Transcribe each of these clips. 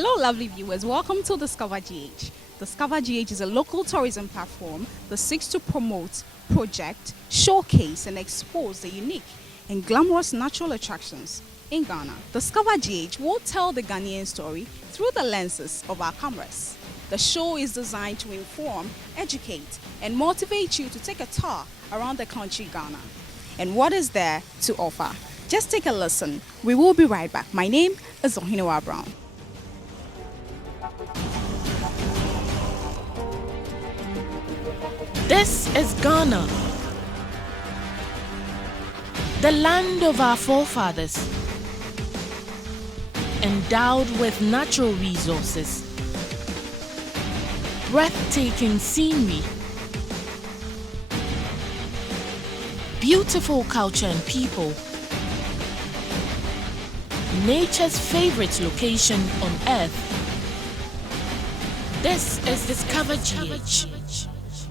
Hello, lovely viewers. Welcome to Discover GH. Discover GH is a local tourism platform that seeks to promote, project, showcase, and expose the unique and glamorous natural attractions in Ghana. Discover GH will tell the Ghanaian story through the lenses of our cameras. The show is designed to inform, educate, and motivate you to take a tour around the country Ghana and what is there to offer. Just take a listen. We will be right back. My name is Ohenewaa Brown. This is Ghana, the land of our forefathers, endowed with natural resources, breathtaking scenery, beautiful culture and people, nature's favorite location on earth. This is Discover GH.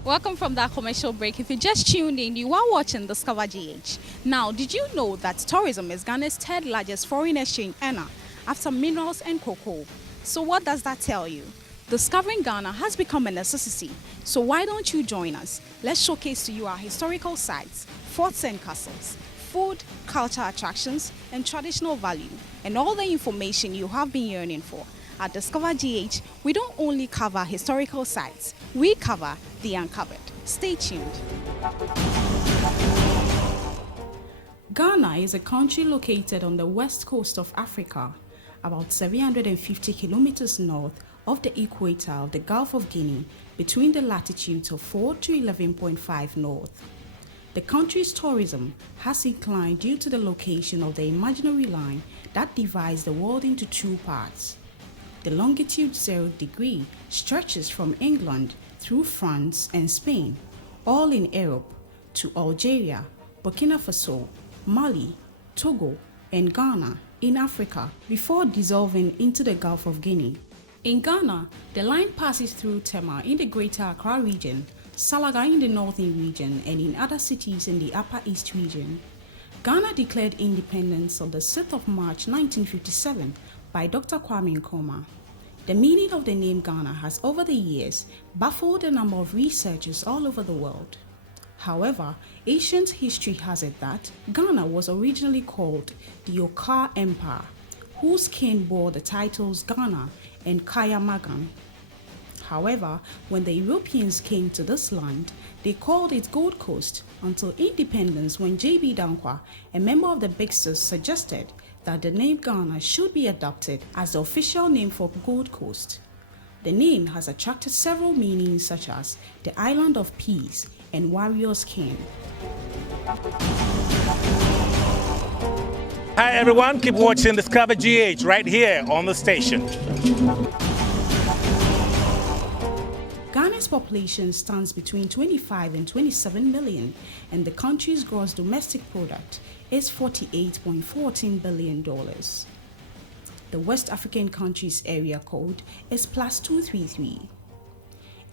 Welcome from that commercial break. If you just tuned in, you are watching Discover GH. Now, did you know that tourism is Ghana's third largest foreign exchange earner after minerals and cocoa? So what does that tell you? Discovering Ghana has become a necessity. So why don't you join us? Let's showcase to you our historical sites, forts and castles, food, culture attractions, and traditional value, and all the information you have been yearning for. At Discover GH, we don't only cover historical sites, we cover the uncovered. Stay tuned. Ghana is a country located on the west coast of Africa, about 750 kilometers north of the equator of the Gulf of Guinea, between the latitudes of 4 to 11.5 north. The country's tourism has inclined due to the location of the imaginary line that divides the world into two parts. The longitude 0 degree stretches from England through France and Spain, all in Europe, to Algeria, Burkina Faso, Mali, Togo, and Ghana in Africa before dissolving into the Gulf of Guinea. In Ghana, the line passes through Tema in the Greater Accra region, Salaga in the Northern region, and in other cities in the Upper East region. Ghana declared independence on the 6th of March 1957 by Dr. Kwame Nkrumah. The meaning of the name Ghana has over the years baffled a number of researchers all over the world. However, ancient history has it that Ghana was originally called the Oka Empire, whose king bore the titles Ghana and Kaya Magan. However, when the Europeans came to this land, they called it Gold Coast until independence, when J.B. Dankwa, a member of the Big Sis, suggested that the name Ghana should be adopted as the official name for Gold Coast. The name has attracted several meanings such as the Island of Peace and Warrior's King. Hi everyone, keep watching Discover GH right here on the station. Ghana's population stands between 25 and 27 million, and the country's gross domestic product is $48.14 billion. The West African country's area code is +233.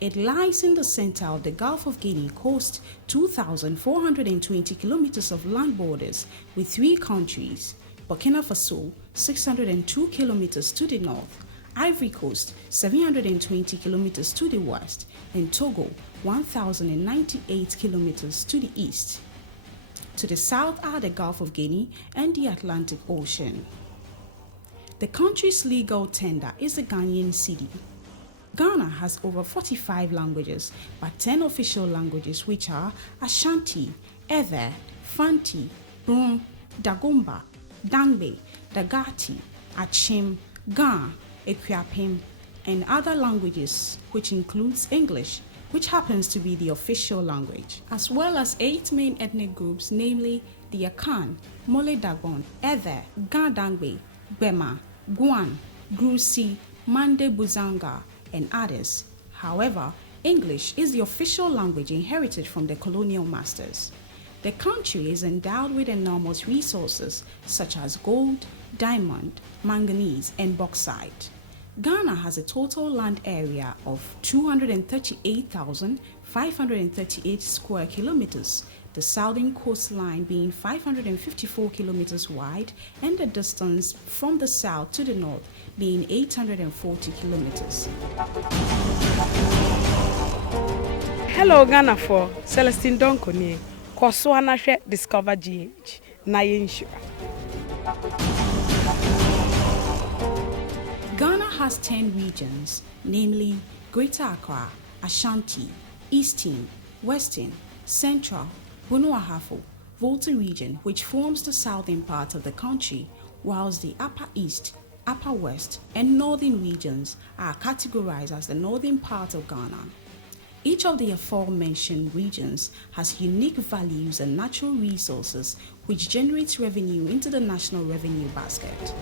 It lies in the center of the Gulf of Guinea coast, 2,420 kilometers of land borders with three countries: Burkina Faso, 602 kilometers to the north, Ivory Coast, 720 kilometers to the west, and Togo, 1,098 kilometers to the east. To the south are the Gulf of Guinea and the Atlantic Ocean. The country's legal tender is the Ghanaian cedi. Ghana has over 45 languages, but 10 official languages, which are Ashanti, Ewe, Fanti, Brum, Dagomba, Dangbe, Dagati, Achim, Ga, Equiapim, and other languages, which includes English, which happens to be the official language, as well as 8 main ethnic groups, namely the Akan, Mole Dagon, Ewe, Ga Dangbe, Bema, Guan, Grusi, Mande Buzanga, and others. However, English is the official language inherited from the colonial masters. The country is endowed with enormous resources such as gold, diamond, manganese, and bauxite. Ghana has a total land area of 238,538 square kilometers, the southern coastline being 554 kilometers wide and the distance from the south to the north being 840 kilometers. Hello Ghana for Celestine Donkoni, Koswanashe Discover GH, Nayenshua. Ghana has 10 regions, namely Greater Accra, Ashanti, Eastern, Western, Central, Ohenewaa, Volta Region, which forms the southern part of the country, whilst the Upper East, Upper West, and Northern regions are categorized as the northern part of Ghana. Each of the aforementioned regions has unique values and natural resources which generates revenue into the national revenue basket.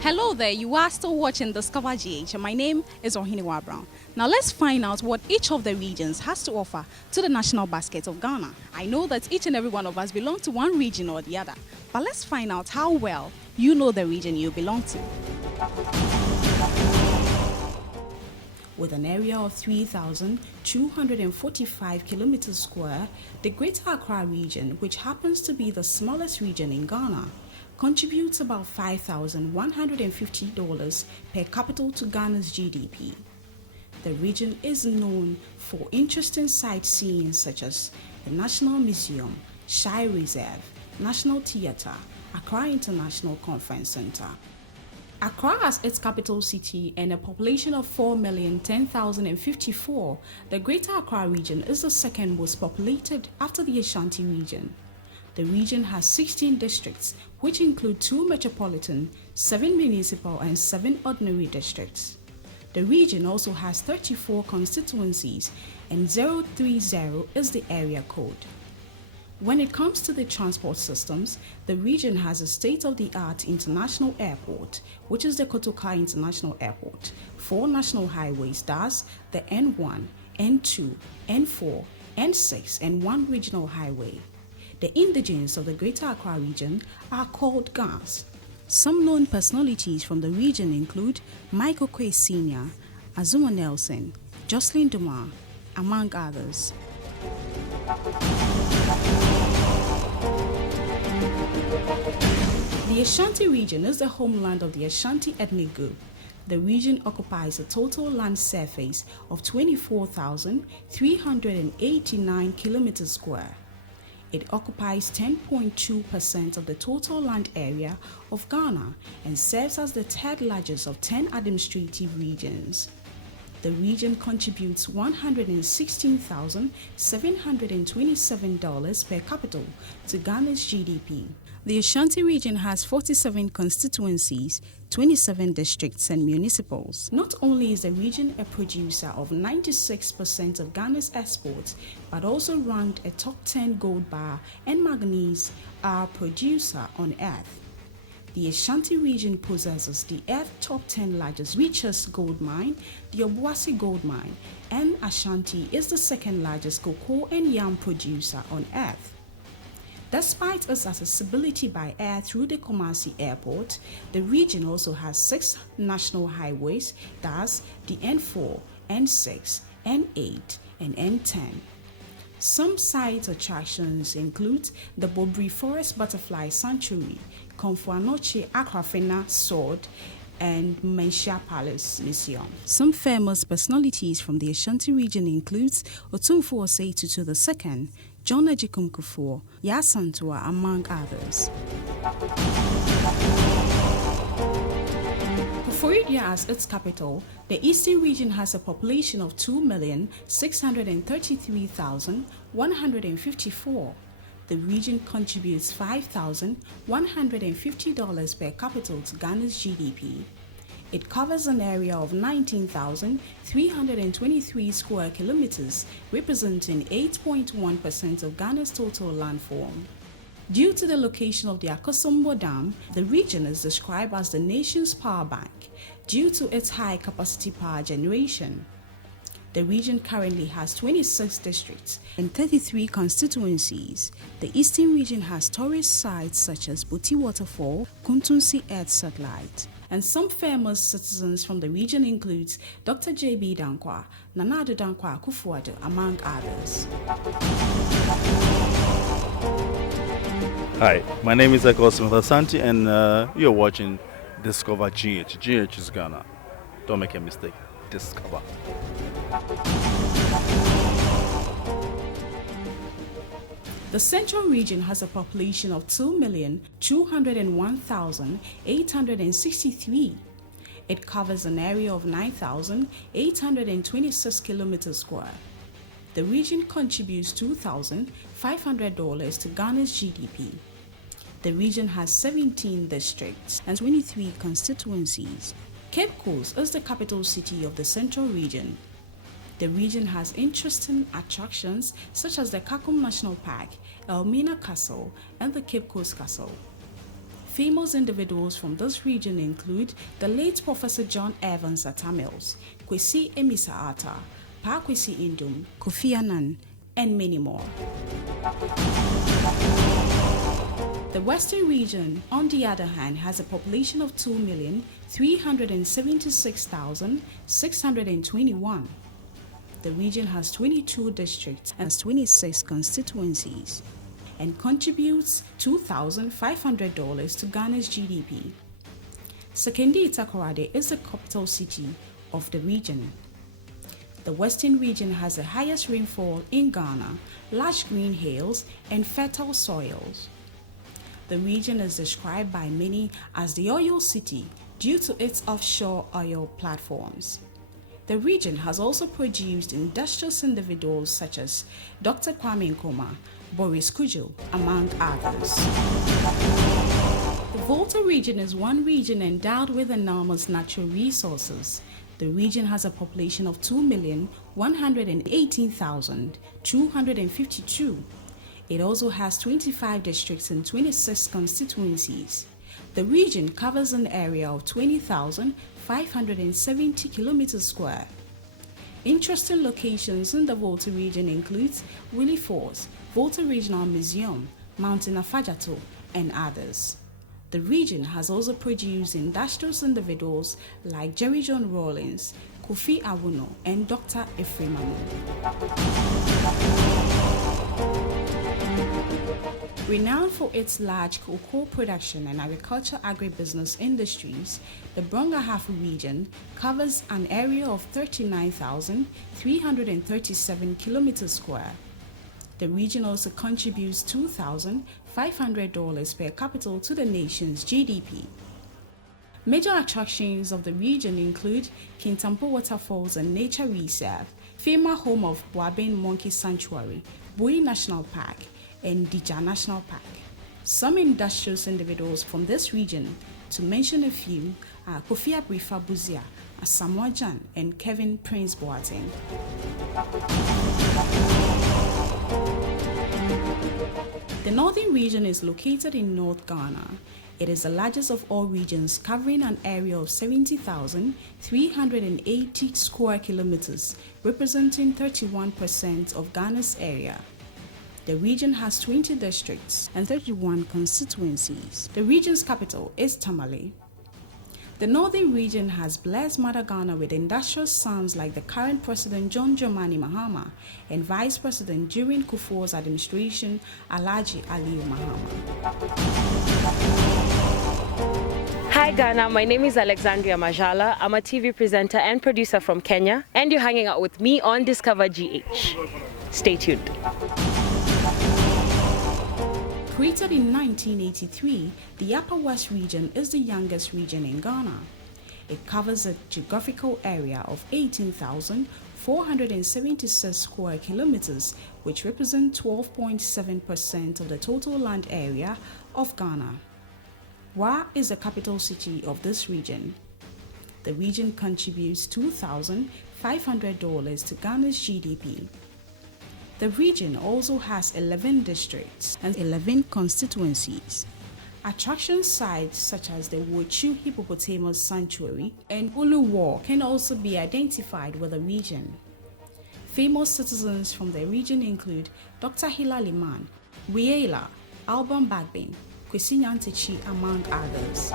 Hello there, you are still watching Discover GH and my name is Ohenewaa. Now let's find out what each of the regions has to offer to the national basket of Ghana. I know that each and every one of us belong to one region or the other, but let's find out how well you know the region you belong to. With an area of 3,245 kilometers square, the Greater Accra region, which happens to be the smallest region in Ghana, contributes about $5,150 per capita to Ghana's GDP. The region is known for interesting sightseeing such as the National Museum, Shire Reserve, National Theatre, Accra International Conference Center. Accra has its capital city and a population of 4,010,054. The Greater Accra region is the second most populated after the Ashanti region. The region has 16 districts, which include 2 metropolitan, 7 municipal, and 7 ordinary districts. The region also has 34 constituencies, and 030 is the area code. When it comes to the transport systems, the region has a state-of-the-art international airport, which is the Kotoka International Airport, 4 national highways, thus the N1, N2, N4, N6, and 1 regional highway. The indigenes of the Greater Accra region are called Gas. Some known personalities from the region include Michael Quay Sr., Azuma Nelson, Jocelyn Dumas, among others. The Ashanti region is the homeland of the Ashanti ethnic group. The region occupies a total land surface of 24,389 kilometers square. It occupies 10.2% of the total land area of Ghana and serves as the third largest of 10 administrative regions. The region contributes $116,727 per capita to Ghana's GDP. The Ashanti region has 47 constituencies, 27 districts and municipals. Not only is the region a producer of 96% of Ghana's exports, but also ranked a top 10 gold bar and manganese ore producer on earth. The Ashanti region possesses the earth's top 10 largest richest gold mine, the Obuasi gold mine, and Ashanti is the second largest cocoa and yam producer on earth. Despite its accessibility by air through the Kumasi Airport, the region also has 6 national highways, thus the N4, N6, N8, and N10. Some site attractions include the Bobri Forest Butterfly Sanctuary, Komfuanoche Akwafena Sword, and Menshia Palace Museum. Some famous personalities from the Ashanti region includes Otumfuo Osei Tutu II, John Ajikum Kufuor, Yasantua, among others. Koforidua as its capital, the Eastern region has a population of 2,633,154. The region contributes $5,150 per capita to Ghana's GDP. It covers an area of 19,323 square kilometers, representing 8.1% of Ghana's total landform. Due to the location of the Akosombo Dam, the region is described as the nation's power bank due to its high capacity power generation. The region currently has 26 districts and 33 constituencies. The Eastern region has tourist sites such as Boti Waterfall, Kuntunsi Earth Satellite. And some famous citizens from the region include Dr. J.B. Dankwa, Nana Addo Dankwa Akufo-Addo, among others. Hi, my name is Eko Smith Asante, and you're watching Discover GH. GH is Ghana. Don't make a mistake. Discover. The Central Region has a population of 2,201,863. It covers an area of 9,826 kilometers square. The region contributes $2,500 to Ghana's GDP. The region has 17 districts and 23 constituencies. Cape Coast is the capital city of the Central Region. The region has interesting attractions such as the Kakum National Park, Elmina Castle, and the Cape Coast Castle. Famous individuals from this region include the late Professor John Evans Atamils, Kwesi Emisa-Arthur, Pa Kwesi Indum, Kofi Annan, and many more. The Western Region, on the other hand, has a population of 2,376,621. The region has 22 districts and 26 constituencies and contributes $2,500 to Ghana's GDP. Sekondi Takoradi is the capital city of the region. The Western Region has the highest rainfall in Ghana, large green hills, and fertile soils. The region is described by many as the oil city due to its offshore oil platforms. The region has also produced industrious individuals such as Dr. Kwame Nkrumah, Boris Kujo, among others. The Volta region is one region endowed with enormous natural resources. The region has a population of 2,118,252. It also has 25 districts and 26 constituencies. The region covers an area of 20,570 kilometers square. Interesting locations in the Volta region include Willie Falls, Volta Regional Museum, Mountain Afajato, and others. The region has also produced industrious individuals like Jerry John Rawlings, Kofi Awuno, and Dr. Ephraim Amu. Renowned for its large cocoa production and agriculture agribusiness industries, the Brong-Ahafo region covers an area of 39,337 kilometers square. The region also contributes $2,500 per capita to the nation's GDP. Major attractions of the region include Kintampo Waterfalls and Nature Reserve, famous home of Boabin Monkey Sanctuary, Bui National Park, and Dija National Park. Some industrious individuals from this region, to mention a few, are Kofi Abrifa Buzia, Asamoah Gyan, and Kevin Prince Boateng. The Northern Region is located in North Ghana. It is the largest of all regions, covering an area of 70,380 square kilometers, representing 31% of Ghana's area. The region has 20 districts and 31 constituencies. The region's capital is Tamale. The Northern Region has blessed Mother Ghana with industrial sons like the current President John Dramani Mahama and Vice President during Kufuor's administration, Alhaji Aliyu Mahama. Hi Ghana, my name is Alexandria Majala. I'm a TV presenter and producer from Kenya, and you're hanging out with me on Discover GH. Stay tuned. Created in 1983, the Upper West Region is the youngest region in Ghana. It covers a geographical area of 18,476 square kilometers, which represent 12.7% of the total land area of Ghana. Wa is the capital city of this region. The region contributes $2,500 to Ghana's GDP. The region also has 11 districts and 11 constituencies. Attraction sites such as the Wochu Hippopotamus Sanctuary and Ohenewaa can also be identified with the region. Famous citizens from the region include Dr. Hilary Mann, Wiela, Alban Bagbin, Kwesi Nyantakyi, among others.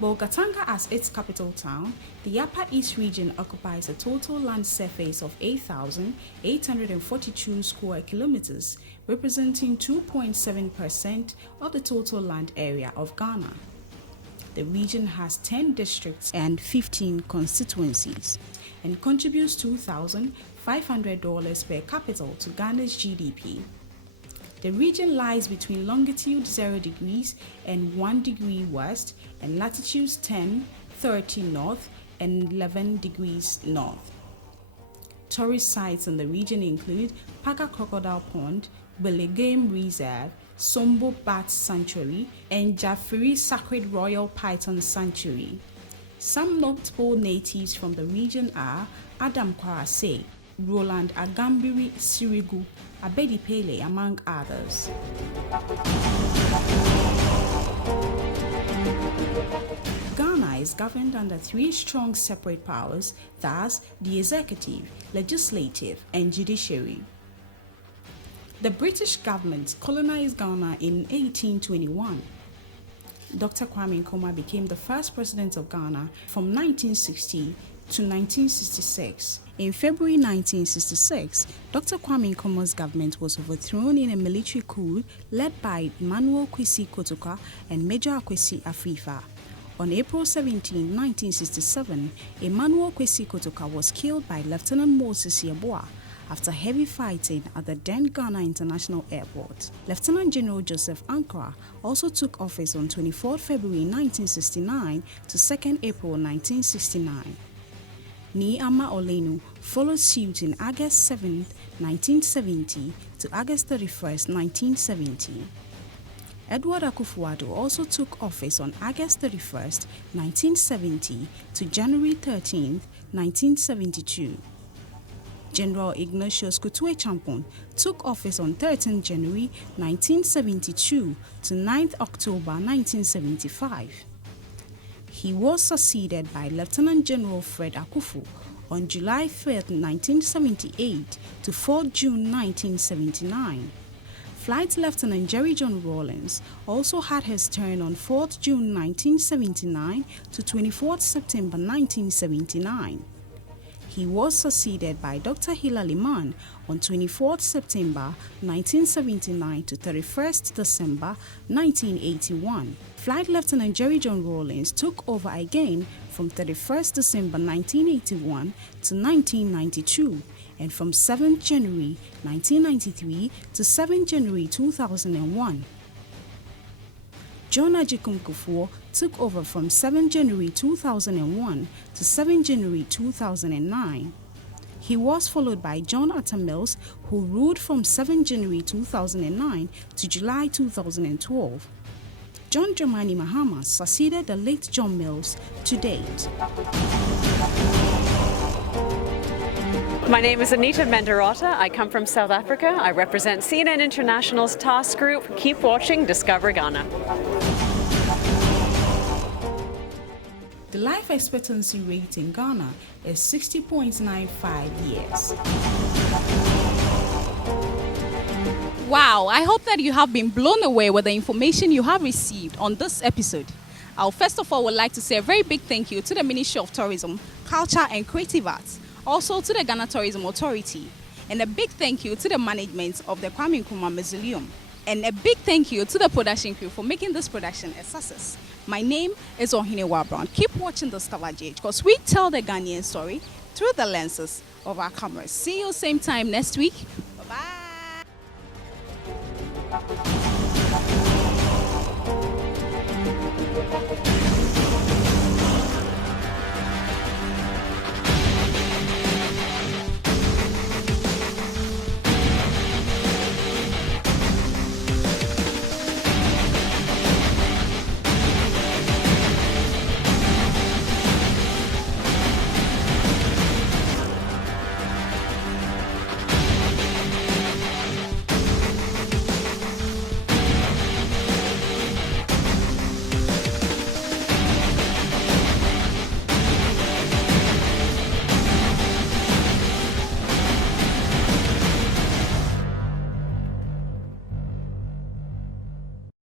Bolgatanga as its capital town, the Upper East region occupies a total land surface of 8,842 square kilometers, representing 2.7% of the total land area of Ghana. The region has 10 districts and 15 constituencies and contributes $2,500 per capita to Ghana's GDP. The region lies between longitude 0 degrees and 1 degree west and latitudes 10, 30 north and 11 degrees north. Tourist sites in the region include Paga Crocodile Pond, Bele Game Reserve, Sombo Bat Sanctuary, and Jafiri Sacred Royal Python Sanctuary. Some notable natives from the region are Adam Kwarase, Roland Agambiri Sirigu, Abedi Pele, among others. Ghana is governed under 3 strong separate powers, thus the executive, legislative, and judiciary. The British government colonized Ghana in 1821. Dr. Kwame Nkrumah became the first president of Ghana from 1960 to 1966. In February 1966, Dr. Kwame Nkrumah's government was overthrown in a military coup led by Emmanuel Kwesi Kotoka and Major Kwesi Afifa. On April 17, 1967, Emmanuel Kwesi Kotoka was killed by Lieutenant Moses Yeboah after heavy fighting at the then Ghana International Airport. Lieutenant General Joseph Ankara also took office on 24 February 1969 to 2 April 1969. Ni Ama Olenu followed suit in August 7, 1970 to August 31, 1970. Edward Akufo-Addo also took office on August 31, 1970 to January 13, 1972. General Ignatius Kutue Champon took office on 13 January 1972 to 9 October 1975. He was succeeded by Lieutenant General Fred Akufo on July 3, 1978 to 4 June 1979. Flight Lieutenant Jerry John Rawlins also had his turn on 4 June 1979 to 24 September 1979. He was succeeded by Dr. Hilary Mann on 24 September 1979 to 31 December 1981. Flight Lieutenant Jerry John Rawlins took over again from 31 December 1981 to 1992 and from 7 January 1993 to 7 January 2001. John Ajikum Kufuor took over from 7 January 2001 to 7 January 2009. He was followed by John Atta Mills, who ruled from 7 January 2009 to July 2012. John Dramani Mahama succeeded the late John Mills to date. My name is Anita Menderotta. I come from South Africa. I represent CNN International's task group. Keep watching Discover Ghana. The life expectancy rate in Ghana is 60.95 years. Wow, I hope that you have been blown away with the information you have received on this episode. I first of all would like to say a very big thank you to the Ministry of Tourism, Culture and Creative Arts, also to the Ghana Tourism Authority, and a big thank you to the management of the Kwame Nkrumah Mausoleum, and a big thank you to the production crew for making this production a success. My name is Ohenewaa. Keep watching Discover GH because we tell the Ghanaian story through the lenses of our cameras. See you same time next week. Bye-bye.